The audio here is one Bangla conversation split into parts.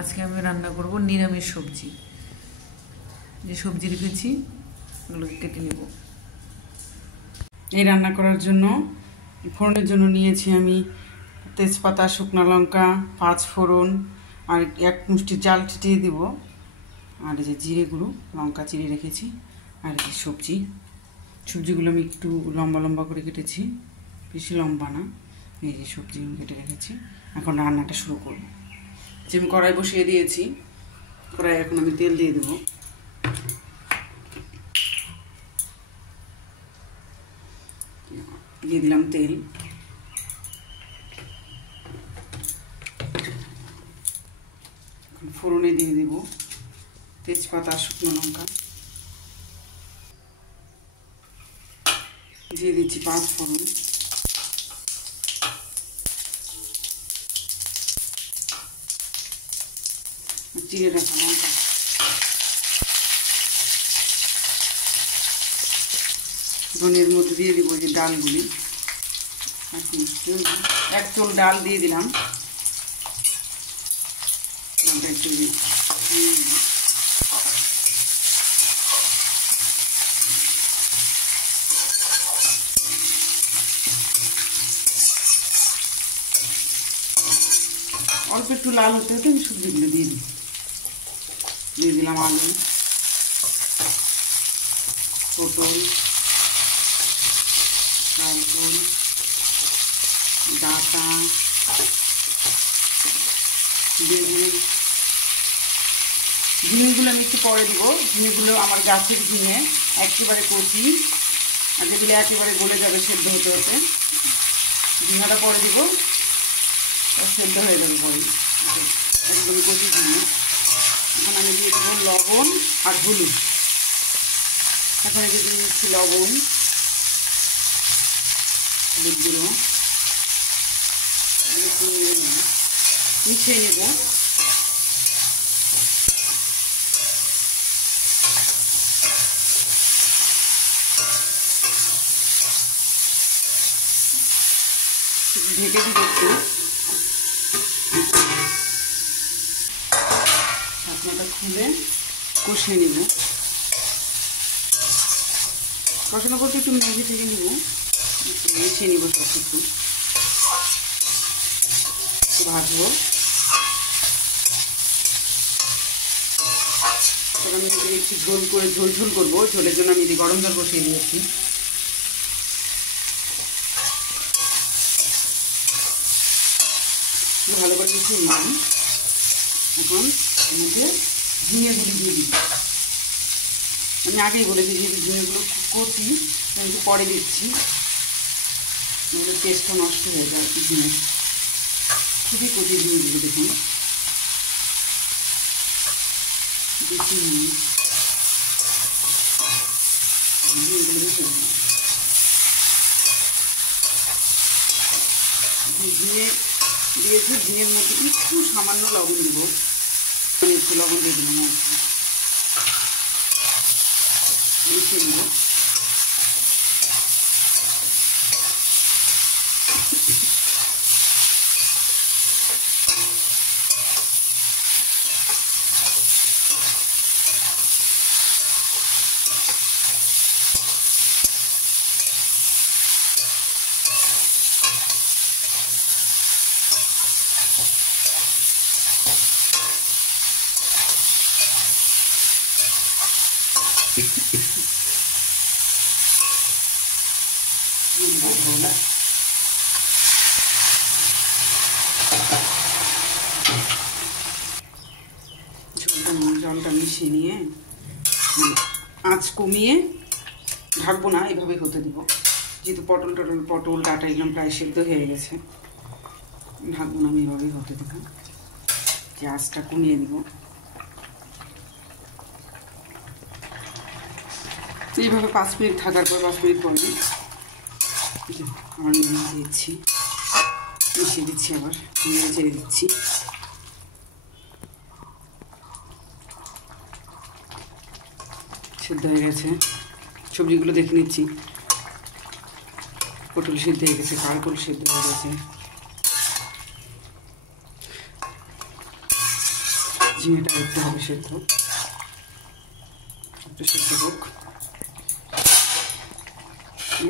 আজকে আমি রান্না করব নিরামিষ সবজি। যে সবজি রেখেছি ওগুলোকে কেটে নেব। এই রান্না করার জন্য ফোড়নের জন্য নিয়েছি আমি তেজপাতা, শুকনো লঙ্কা, 5 ফোড়ন আর 1 মুষ্টি চাল ছিটিয়ে দিব, আর এই যে জিরে গুঁড়ো, লঙ্কা চিড়ে রেখেছি, আর এই সবজিগুলো আমি একটু লম্বা লম্বা করে কেটেছি, বেশি লম্বা না। এই যে সবজিগুলো কেটে রেখেছি। এখন রান্নাটা শুরু করব। যে আমি কড়াই বসিয়ে দিয়েছি, কড়াই এখন আমি তেল দিয়ে দেবো। দিয়ে দিলাম তেল। ফোড়নে দিয়ে দেব তেজপাতা, শুকনো লঙ্কা, দিয়ে দিচ্ছি 5 ফোড়ন, চিড়ে রাখা লঙ্কা, এখন এর মধ্যে দিয়ে দিব যে ডালগুলি। 1 চোল ডাল দিয়ে দিলাম। একটু অল্প একটু লাল হতে হতে আমি সবজিগুলো দিয়ে দিলাম আলু, পটল, কাঁকরোল, ডাঁটা, বেগুন। ঝিঙেগুলো আমি একটু পরে দিব। ঝিঙেগুলো আমার গাছের ঝিঙে, একেবারে কচি, আর যেগুলো একেবারে গলে যাবে সেদ্ধ হতে হতে। ঝিঙাটা পরে দিব, সেদ্ধ হয়ে যাবে পরে, একদম কচি ঝিঙে। এখন আমি দিয়ে দেবো লবণ আর হলুদ। এখন এই দিয়ে দিচ্ছি লবণ, হলুদ গুঁড়ো, মিশিয়ে নেব। ঢেকে দিব একটু, ঢাকনাটা খুলে কষিয়ে নেব। কষানো করতে একটু মেঝে থেকে নেব, মিশিয়ে নেব সব কিছু, ভাজবো। তখন আমি একটু ঝোল করে ঝোল করবো। ঝোলের জন্য আমি গরম জল বসিয়ে দিয়েছি। ভালো করে মিশিয়ে নিলাম। এখন এর মধ্যে ঝিঙেগুলি দিয়ে দিই। আমি আগেই বলেছি যেহেতু ঝিঙেগুলো খুব কচি, আমি পরে দিচ্ছি, আমাদের টেস্টটা নষ্ট হয়ে যায়। ঝিঙে খুবই কচি ঝিঙেগুলো দেখুন, দিচ্ছি ঝিঙেগুলো বেশি ঝিঙে দিয়েছি। ঝিঙের মধ্যে একটু সামান্য লবণ দিব, একটু লবণ দিয়ে দিলাম, মিশিয়ে নেব। জলটা মিশিয়ে নিয়ে আঁচ কমিয়ে ঢাকবো না, এইভাবে হতে দিব। যেহেতু পটল ডাঁটা এগুলো প্রায় সেদ্ধ হয়ে গেছে, ঢাকবো না, আমি এভাবেই হতে দেব। যে আঁচটা কমিয়ে দিব। এইভাবে 5 মিনিট থাকার পর 5 মিনিট পরে আমার দিচ্ছি, মিশিয়ে দিচ্ছি, আবার ছেড়ে দিচ্ছি। সিদ্ধ হয়ে গেছে। সবজিগুলো দেখে নিচ্ছি। পটল সিদ্ধ হয়ে গেছে, কাঁকরোল সিদ্ধ হয়ে গেছে। ঝিঙেটা একটু হবে সেদ্ধ, একটু সেদ্ধ হোক।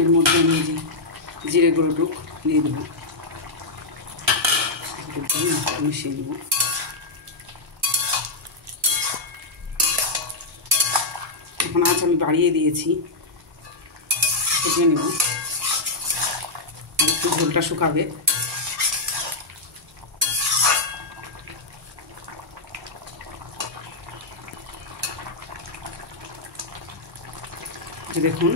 এর মধ্যে আমি জিরে গুঁড়ো দিয়ে দেবো, মিশিয়ে দেবো। এখন আজ আমি বাড়িয়ে দিয়েছি, ফুটিয়ে নেব, আর একটু ঝোলটা শুকাবে। দেখুন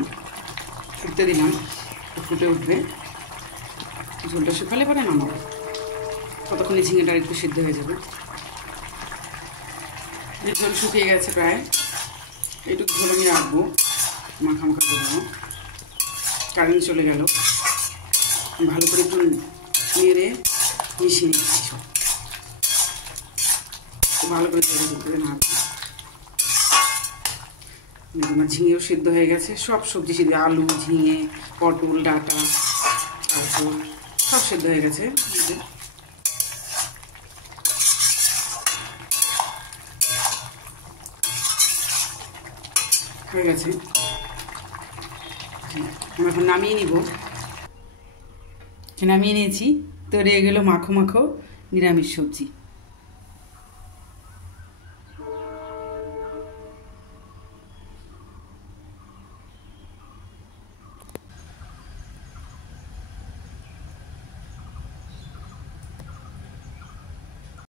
ফুটতে দিলাম, ফুটে উঠবে, ঝোলটা শুকালে পরে নামাবো, কতক্ষণে ঝিঙেটা একটু সিদ্ধ হয়ে যাবে। এই ঝোল শুকিয়ে গেছে প্রায়, এইটুকু ঝোল আমি রাখবো, মাখা মাখা করবো। কারেন্ট চলে গেল, ভালো করে একটু নেড়ে মিশিয়ে নিচ্ছি সব, ভালো করে করে নাড়বো। আমার ঝিঙেও সিদ্ধ হয়ে গেছে, সব সবজি সিদ্ধ, আলু, ঝিঙে, পটল, ডাঁটা, তারপর সব সিদ্ধ হয়ে গেছে। হয়ে গেছে, আমি এখন নামিয়ে নিব। নামিয়ে নিয়েছি, তো রয়ে গেল মাখো মাখো নিরামিষ সবজি।